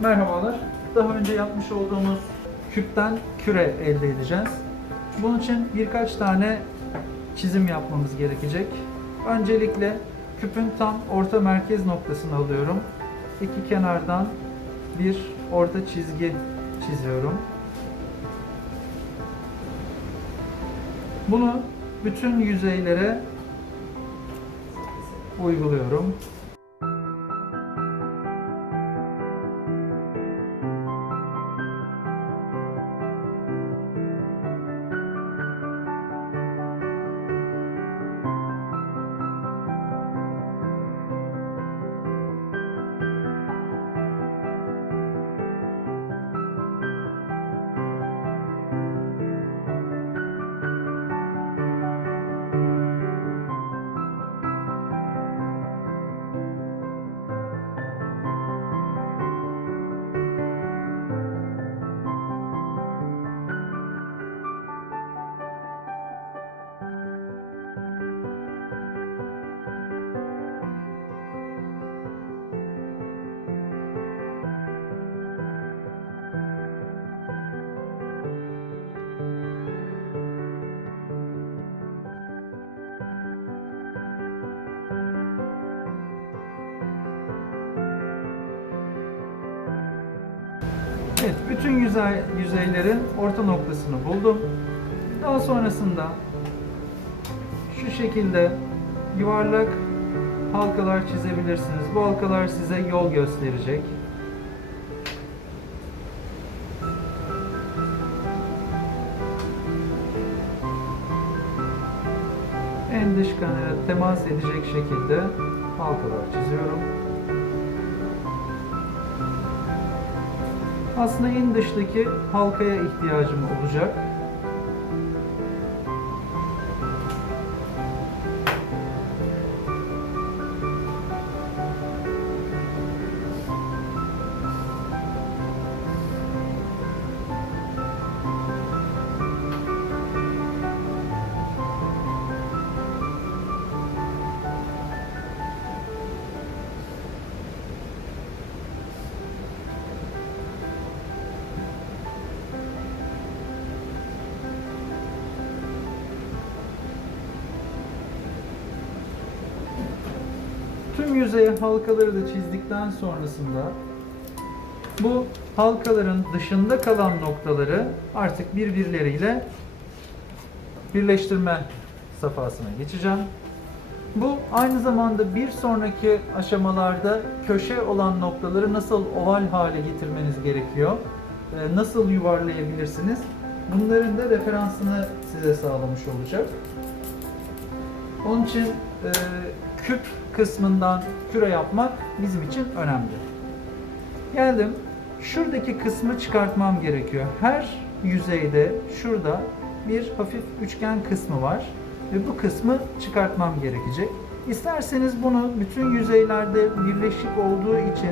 Merhabalar. Daha önce yapmış olduğumuz küpten küre elde edeceğiz. Bunun için birkaç tane çizim yapmamız gerekecek. Öncelikle küpün tam orta merkez noktasını alıyorum. İki kenardan bir orta çizgi çiziyorum. Bunu bütün yüzeylere uyguluyorum. Evet, bütün yüzey, yüzeylerin orta noktasını buldum. Daha sonrasında şu şekilde yuvarlak halkalar çizebilirsiniz. Bu halkalar size yol gösterecek. En dış kenara temas edecek şekilde halkalar çiziyorum. Aslında en dıştaki halkaya ihtiyacım olacak. Tüm yüzeye halkaları da çizdikten sonrasında bu halkaların dışında kalan noktaları artık birbirleriyle birleştirme safhasına geçeceğim. Bu aynı zamanda bir sonraki aşamalarda köşe olan noktaları nasıl oval hale getirmeniz gerekiyor. Ee, Nasıl yuvarlayabilirsiniz? Bunların da referansını size sağlamış olacak. Onun için e, küp kısmından küre yapmak bizim için önemli. Geldim. Şuradaki kısmı çıkartmam gerekiyor. Her yüzeyde şurada bir hafif üçgen kısmı var ve bu kısmı çıkartmam gerekecek. İsterseniz bunu bütün yüzeylerde birleşik olduğu için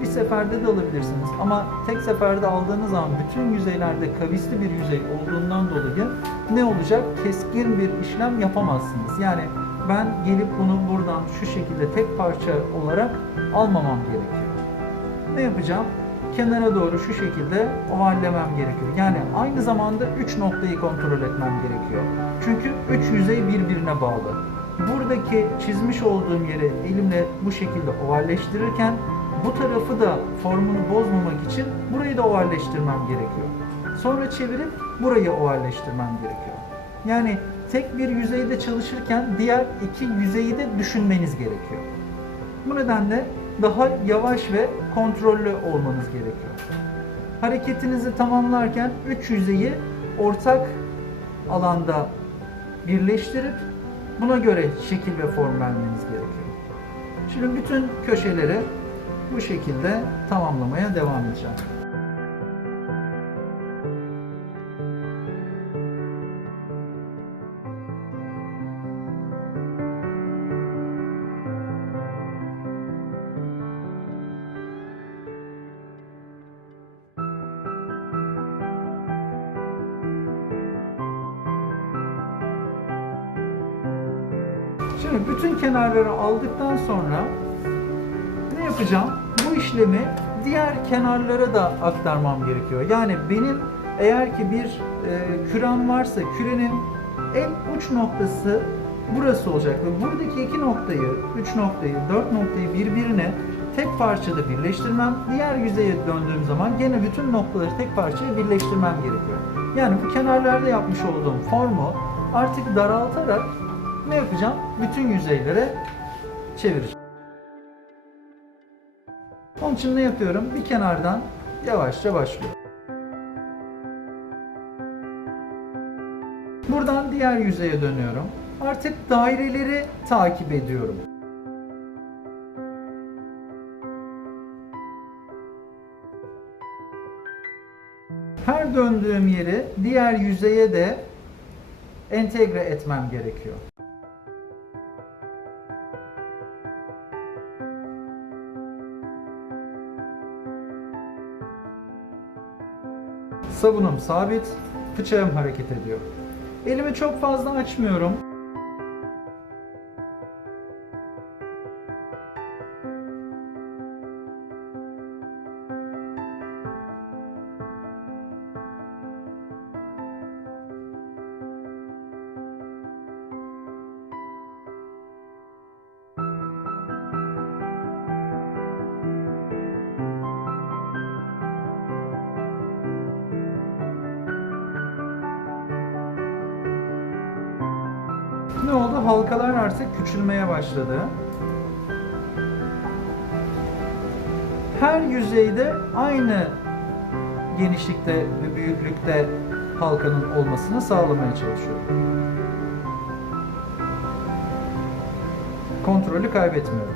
bir seferde de alabilirsiniz. Ama tek seferde aldığınız zaman bütün yüzeylerde kavisli bir yüzey olduğundan dolayı ne olacak? Keskin bir işlem yapamazsınız. Yani ben gelip bunu buradan şu şekilde tek parça olarak almamam gerekiyor. Ne yapacağım? Kenara doğru şu şekilde ovallemem gerekiyor. Yani aynı zamanda 3 noktayı kontrol etmem gerekiyor. Çünkü 3 yüzey birbirine bağlı. Buradaki çizmiş olduğum yeri elimle bu şekilde ovalleştirirken bu tarafı da formunu bozmamak için burayı da ovalleştirmem gerekiyor. Sonra çevirip burayı ovalleştirmem gerekiyor. Yani tek bir yüzeyde çalışırken diğer iki yüzeyi de düşünmeniz gerekiyor. Bu nedenle daha yavaş ve kontrollü olmanız gerekiyor. Hareketinizi tamamlarken üç yüzeyi ortak alanda birleştirip buna göre şekil ve form vermeniz gerekiyor. Şimdi bütün köşeleri bu şekilde tamamlamaya devam edeceğim. Aldıktan sonra ne yapacağım? Bu işlemi diğer kenarlara da aktarmam gerekiyor. Yani benim eğer ki bir e, kürem varsa kürenin en uç noktası burası olacak ve buradaki iki noktayı, üç noktayı, dört noktayı birbirine tek parçada birleştirmem. Diğer yüzeye döndüğüm zaman gene bütün noktaları tek parçaya birleştirmem gerekiyor. Yani bu kenarlarda yapmış olduğum formu artık daraltarak ne yapacağım? Bütün yüzeylere çevireceğim. Onun için ne yapıyorum? Bir kenardan yavaşça başlıyorum. Buradan diğer yüzeye dönüyorum. Artık daireleri takip ediyorum. Her döndüğüm yeri diğer yüzeye de entegre etmem gerekiyor. Sabunum sabit, bıçağım hareket ediyor. Elimi çok fazla açmıyorum. Ne oldu? Halkalar artık küçülmeye başladı. Her yüzeyde aynı genişlikte ve büyüklükte halkanın olmasını sağlamaya çalışıyorum. Kontrolü kaybetmiyorum.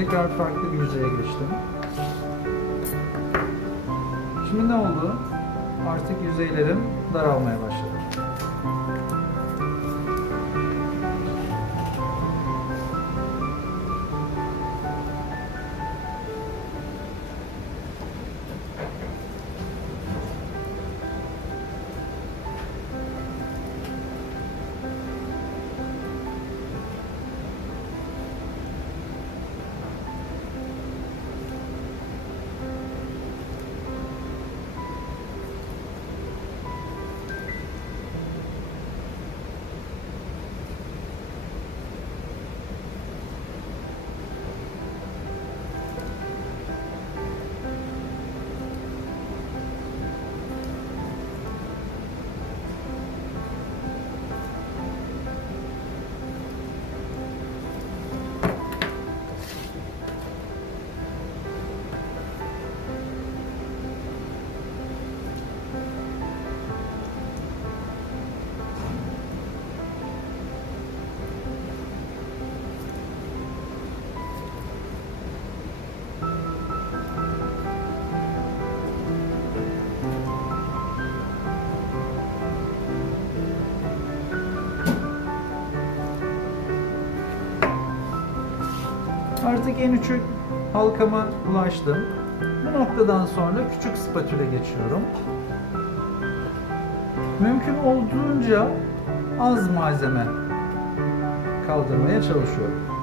Tekrar farklı bir yüzeye geçtim. Şimdi ne oldu? Artık yüzeylerim daralmaya başladı. Artık en küçük halkama ulaştım. Bu noktadan sonra küçük spatüle geçiyorum. Mümkün olduğunca az malzeme kaldırmaya çalışıyorum.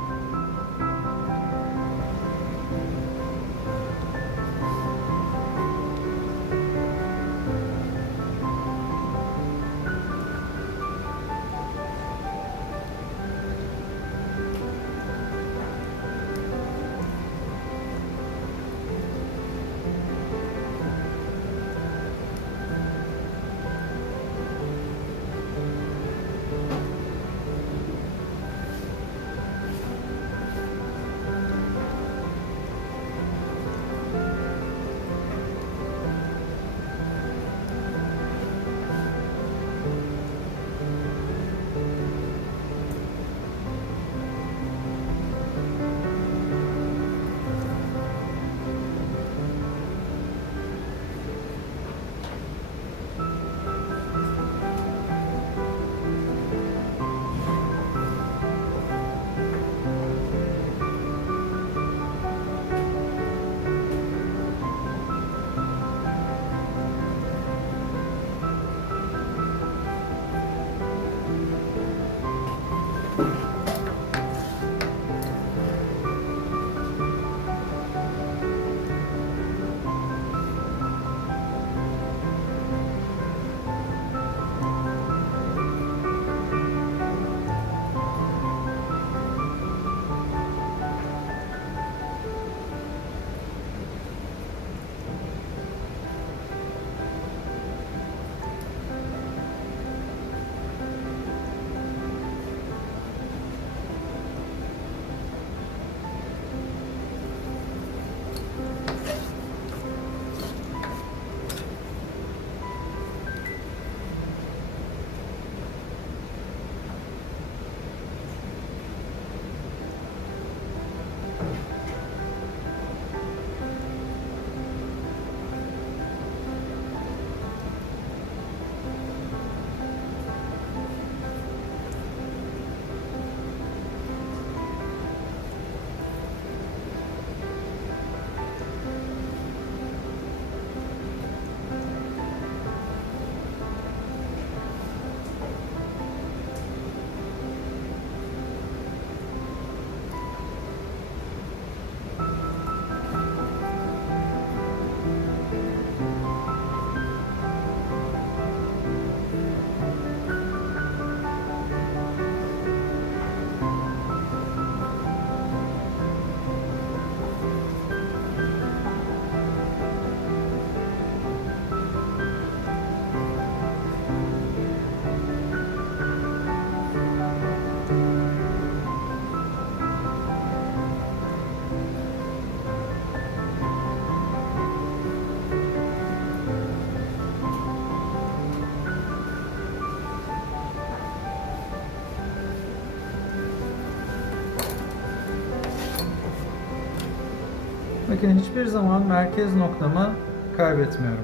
Bakın hiçbir zaman merkez noktamı kaybetmiyorum.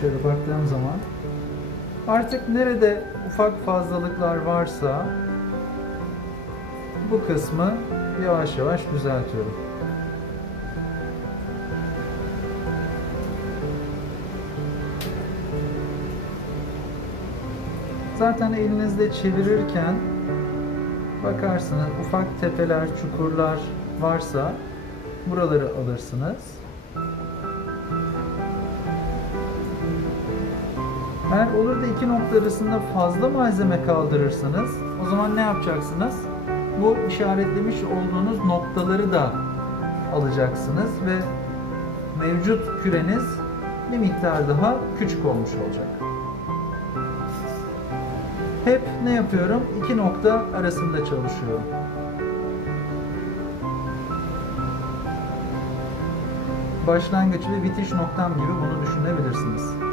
Şöyle baktığım zaman artık nerede ufak fazlalıklar varsa bu kısmı yavaş yavaş düzeltiyorum. Zaten elinizde çevirirken bakarsınız ufak tepeler, çukurlar varsa buraları alırsınız. Eğer olur da iki nokta arasında fazla malzeme kaldırırsanız o zaman ne yapacaksınız? Bu işaretlemiş olduğunuz noktaları da alacaksınız ve mevcut küreniz bir miktar daha küçük olmuş olacak. Hep ne yapıyorum? İki nokta arasında çalışıyorum. Başlangıç ve bitiş noktam gibi bunu düşünebilirsiniz.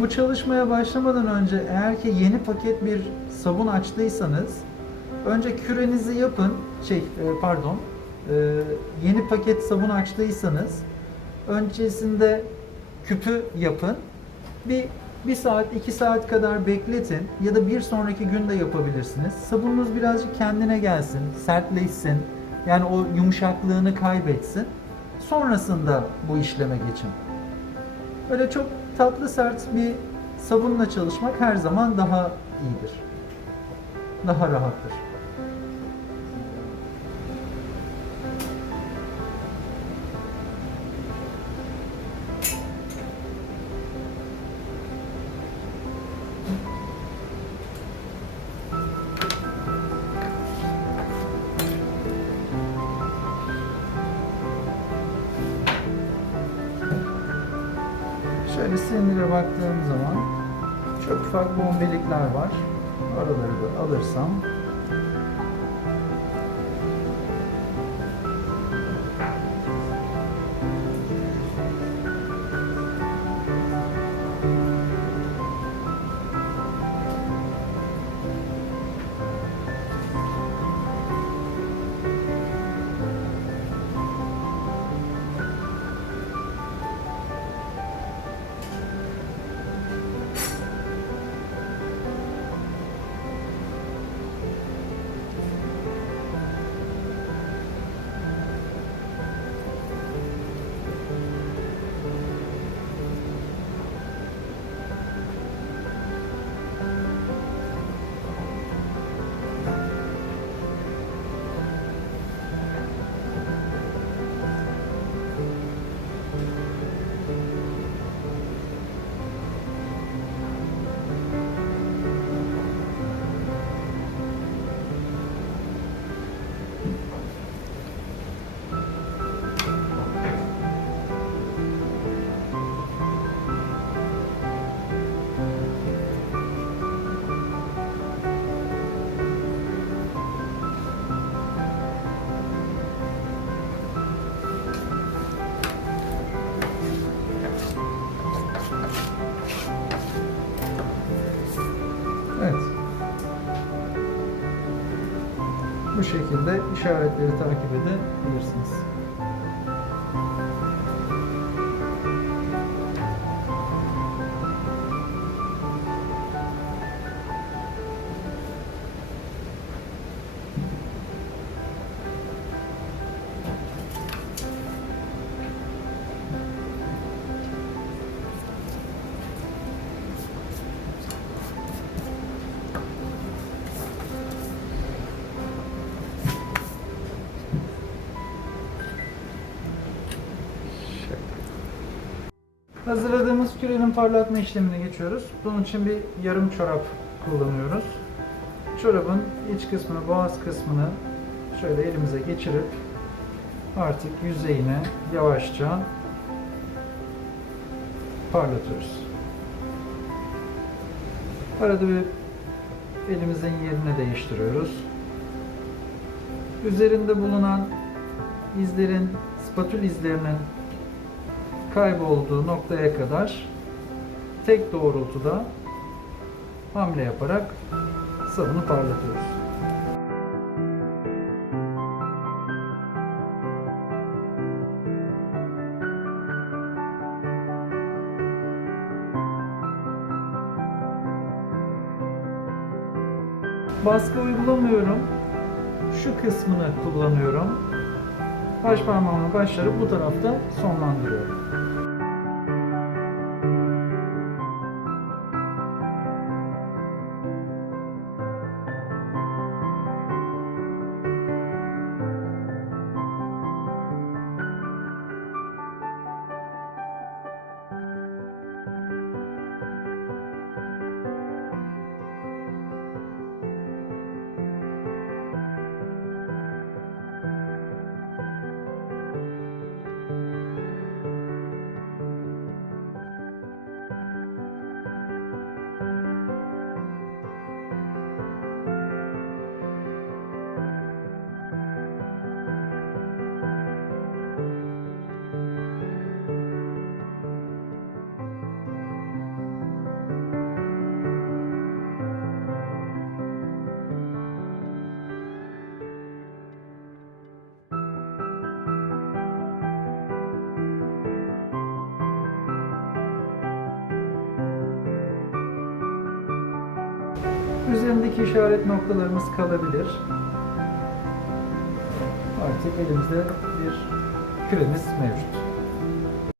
Bu çalışmaya başlamadan önce eğer ki yeni paket bir sabun açtıysanız önce kürenizi yapın. Şey e, pardon. e, Yeni paket sabun açtıysanız öncesinde küpü yapın. Bir bir saat, iki saat kadar bekletin ya da bir sonraki gün de yapabilirsiniz. Sabununuz birazcık kendine gelsin, sertleşsin. Yani o yumuşaklığını kaybetsin. Sonrasında bu işleme geçin. Böyle çok tatlı sert bir sabunla çalışmak her zaman daha iyidir. Daha rahattır. Bombelikler var. Oraları da alırsam şekilde işaretleri takip edebilirsiniz. Hazırladığımız kürenin parlatma işlemine geçiyoruz. Bunun için bir yarım çorap kullanıyoruz. Çorabın iç kısmını, boğaz kısmını şöyle elimize geçirip artık yüzeyine yavaşça parlatıyoruz. Arada bir elimizin yerini değiştiriyoruz. üzerinde bulunan izlerin, spatül izlerinin kaybolduğu noktaya kadar tek doğrultuda hamle yaparak sabunu parlatıyoruz. Baskı uygulamıyorum. Şu kısmını kullanıyorum. Baş parmağımla başlarım bu tarafta sonlandırıyorum. Üzerindeki işaret noktalarımız kalabilir. Artık elimizde bir küremiz mevcut.